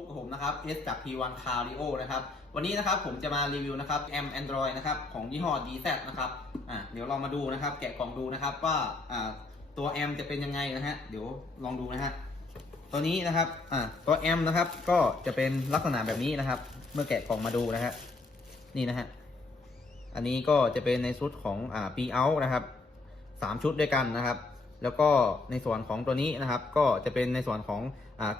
บกับผมนะครับเอสจาก P1 Cario นะครับวันนี้นะครับผมจะมารีวิวนะครับแอม Android นะครับของยี่ห้อ DZ นะครับอะเดี๋ยวเรามาดูนะครับ แกะกล่องดูนะครับว่าอ่าตัวแอมจะเป็นยังไงนะฮะเดี๋ยวลองดูนะฮะตัวนี้นะครับอ่าตัวแอมนะครับก็จะเป็นลักษณะแบบนี้นะครับ เมื่อแกะกล่องมาดูนะฮะนี่นะฮะอันนี้ก็จะเป็นในชุดของอ่า P out นะครับสามชุดด้วยกันนะครับ แล้วก็ในส่วนของตัวนี้นะครับ ก็จะเป็นในส่วนของ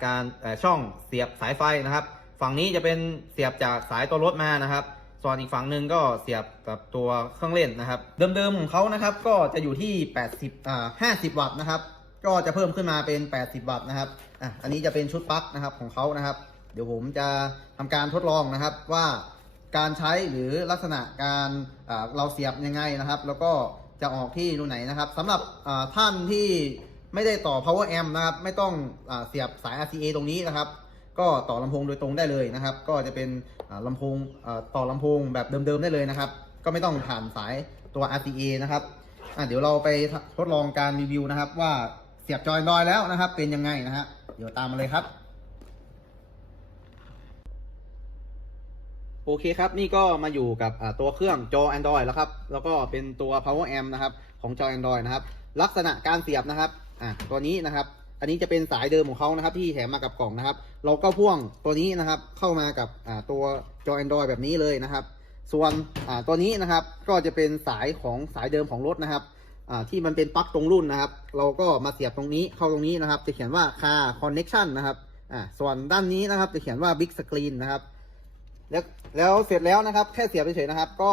การช่องเสียบสายไฟนะครับ ฝั่งนี้จะเป็นเสียบจากสายตัวรถมานะครับ ส่วนอีกฝั่งหนึ่งก็เสียบกับตัวเครื่องเล่นนะครับ เดิมๆของเขานะครับก็จะอยู่ที่ 80อ่า50 วัตต์นะครับก็จะเพิ่มขึ้นมาเป็น 80 วัตต์นะครับอะอันนี้จะเป็นชุดปลั๊กนะครับของเขานะครับ เดี๋ยวผมจะทำการทดลองนะครับว่าการใช้หรือลักษณะการเราเสียบยังไงนะครับ แล้วก็จะออกที่รูไหนนะครับสำหรับท่านที่ ไม่ได้ต่อ power amp นะครับ ไม่ต้องอเสียบสาย RCA ตรงนี้นะครับ ก็ต่อลำโพงโดยตรงได้เลยนะครับ ก็จะเป็นลำโพงต่อลำโพงแบบเดิมๆได้เลยนะครับ ก็ไม่ต้องผ่านสายตัว RCA นะครับเดี๋ยวเราไปทดลองการรีวิวนะครับ ว่าเสียบจอยดอยแล้วนะครับ เป็นยังไงนะฮะเดี๋ยวตามมาเลยครับโอเคครับ นี่ก็มาอยู่กับตัวเครื่องจอ Android แล้วครับ แล้วก็เป็นตัว Power Amp นะครับ ของจอ Android นะครับ ลักษณะการเสียบนะครับ อ่าตัวนี้นะครับ อันนี้จะเป็นสายเดิมของเขานะครับ ที่แถมมากับกล่องนะครับ เราก็พ่วงตัวนี้นะครับ เข้ามากับอ่าตัวจอ Android แบบนี้เลยนะครับ ส่วนอ่าตัวนี้นะครับ ก็จะเป็นสายของสายเดิมของรถนะครับอ่าที่มันเป็นปลั๊กตรงรุ่นนะครับ เราก็มาเสียบตรงนี้เข้าตรงนี้นะครับ จะเขียนว่า Car Connection นะครับอ่าส่วนด้านนี้นะครับ จะเขียนว่า Big Screen นะครับแล้วแล้วเสร็จแล้วนะครับ แค่เสียบเฉยๆนะครับ ก็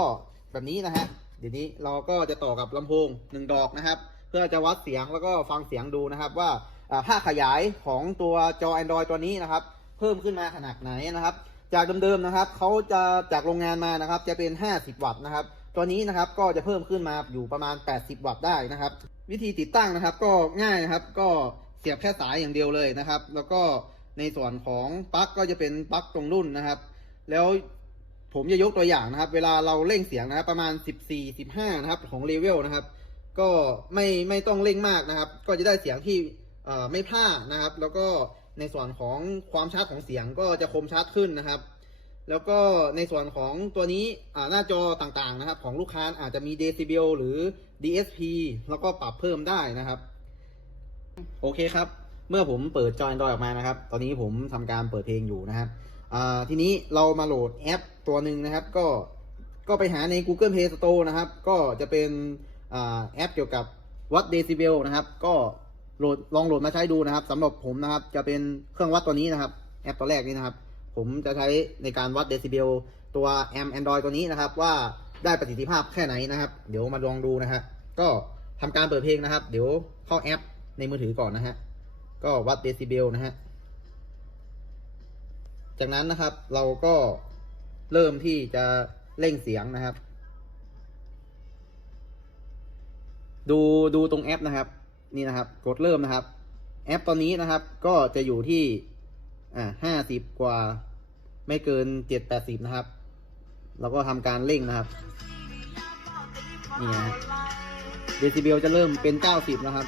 แบบนี้นะฮะเดี๋ยวนี้เราก็จะต่อกับลำโพงหนึ่งดอกนะครับ เพื่อจะวัดเสียงแล้วก็ฟังเสียงดูนะครับว่าอ่าค่าขยายของตัวจอ Android ตัวนี้นะครับ เพิ่มขึ้นมาขนาดไหนนะครับ จากเดิมๆนะครับเขาจะจากโรงงานมานะครับ จะเป็น 50 วัตต์นะครับ ตัวนี้นะครับก็จะเพิ่มขึ้นมาอยู่ประมาณ 80 วัตต์ได้นะครับ วิธีติดตั้งนะครับก็ง่ายนะครับก็เสียบแค่สายอย่างเดียวเลยนะครับ แล้วก็ในส่วนของปลั๊กก็จะเป็นปลั๊กตรงรุ่นนะครับ แล้วผมจะยกตัวอย่างนะครับ เวลาเราเร่งเสียงนะครับ ประมาณ 14 15 นะครับ ของเลเวลนะครับ ก็ไม่ไม่ต้องเร่งมากนะครับ ก็จะได้เสียงที่ไม่พลาดนะครับ แล้วก็ในส่วนของความชัดของเสียงก็จะคมชัดขึ้นนะครับ แล้วก็ในส่วนของตัวนี้หน้าจอต่างๆนะครับ ของลูกค้าอาจจะมีเดซิเบลหรือ DSP แล้วก็ปรับเพิ่มได้นะครับ โอเคครับ เมื่อผมเปิดจอ Android ออกมานะครับ ตอนนี้ผมทำการเปิดเพลงอยู่นะครับทีนี้เรามาโหลดแอปตัวหนึ่งนะครับ ก็ก็ไปหาใน Google Play Store นะครับ ก็จะเป็น แอปเกี่ยวกับวัดเดซิเบลนะครับ ก็โหลดลองโหลดมาใช้ดูนะครับสำหรับผมนะครับ จะเป็นเครื่องวัดตัวนี้นะครับ แอปตัวแรกนี้นะครับ ผมจะใช้ในการวัดเดซิเบลตัวแอม Android ตัวนี้นะครับ ว่าได้ประสิทธิภาพแค่ไหนนะครับ เดี๋ยวมาลองดูนะครับก็ทำการเปิดเพลงนะครับ เดี๋ยวเข้าแอปในมือถือก่อนนะฮะก็วัดเดซิเบลนะฮะจากนั้นนะครับเราก็เริ่มที่จะเร่งเสียงนะครับ ดูดูตรงแอปนะครับ นี่นะครับกดเริ่มนะครับ แอปตอนนี้นะครับ ก็จะอยู่ที่อ่าห้าสิบกว่า ไม่เกินเจ็ดแปดสิบนะครับเราก็ทำการเร่งนะครับนี่นะฮะเดซิเบลจะเริ่มเป็นเก้าสิบนะครับ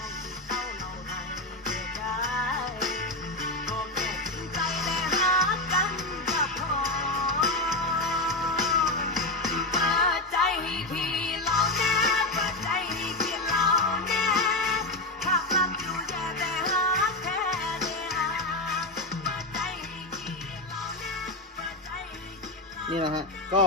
นี่นะฮะก็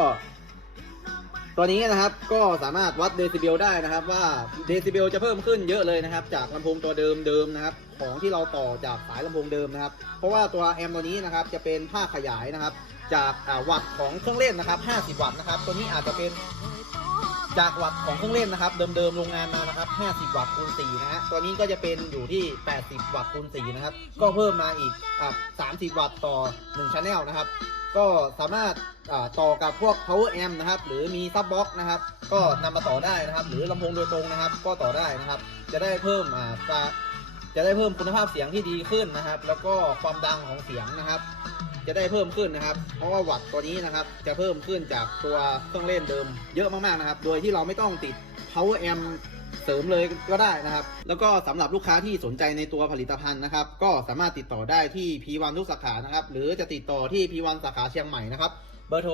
ตัวนี้นะครับก็สามารถวัดเดซิเบลได้นะครับ ว่าเดซิเบลจะเพิ่มขึ้นเยอะเลยนะครับ จากลำโพงตัวเดิมเดิมนะครับ ของที่เราต่อจากสายลำโพงเดิมนะครับ เพราะว่าตัวแอมตัวนี้นะครับจะเป็นภาขยายนะครับ จากวัตต์ของเครื่องเล่นนะครับ 50 วัตต์นะครับ ตัวนี้อาจจะเป็นจากวัตต์ของเครื่องเล่นนะครับ เดิมๆโรงงานมานะครับ 50 วัตต์คูณ4นะฮะตัวนี้ก็จะเป็นอยู่ที่ 80 วัตต์คูณ4นะครับ ก็เพิ่มมาอีกอ่า30 วัตต์ต่อ1 channel นะครับ ก็สามารถต่อกับพวก power amp นะครับ หรือมีซับบ็อกนะครับ ก็นำมาต่อได้นะครับ หรือลำโพงโดยตรงนะครับ ก็ต่อได้นะครับ จะได้เพิ่มจะจะได้เพิ่มคุณภาพเสียงที่ดีขึ้นนะครับ แล้วก็ความดังของเสียงนะครับ จะได้เพิ่มขึ้นนะครับ เพราะว่าวัตต์ตัวนี้นะครับ จะเพิ่มขึ้นจากตัวเครื่องเล่นเดิม เยอะมากๆนะครับ โดยที่เราไม่ต้องติด power amp เสริมเลยก็ได้นะครับ แล้วก็สำหรับลูกค้าที่สนใจในตัวผลิตภัณฑ์นะครับ ก็สามารถติดต่อได้ที่ P1 ทุกสาขานะครับ หรือจะติดต่อที่ P1 สาขาเชียงใหม่นะครับ เบอร์โทร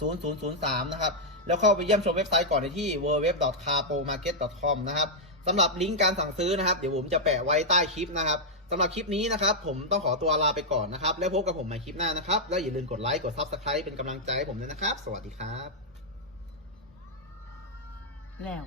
0845260003 นะครับ แล้วเข้าไปเยี่ยมชมเว็บไซต์ก่อนได้ที่ www.carpromarket.com นะครับสำหรับลิงก์การสั่งซื้อนะครับ เดี๋ยวผมจะแปะไว้ใต้คลิปนะครับสำหรับคลิปนี้นะครับ ผมต้องขอตัวลาไปก่อนนะครับ แล้วพบกับผมใหม่คลิปหน้านะครับ แล้วอย่าลืมกดไลค์ กด Subscribe เป็นกำลังใจให้ผมด้วยนะครับ สวัสดีครับ แล้ว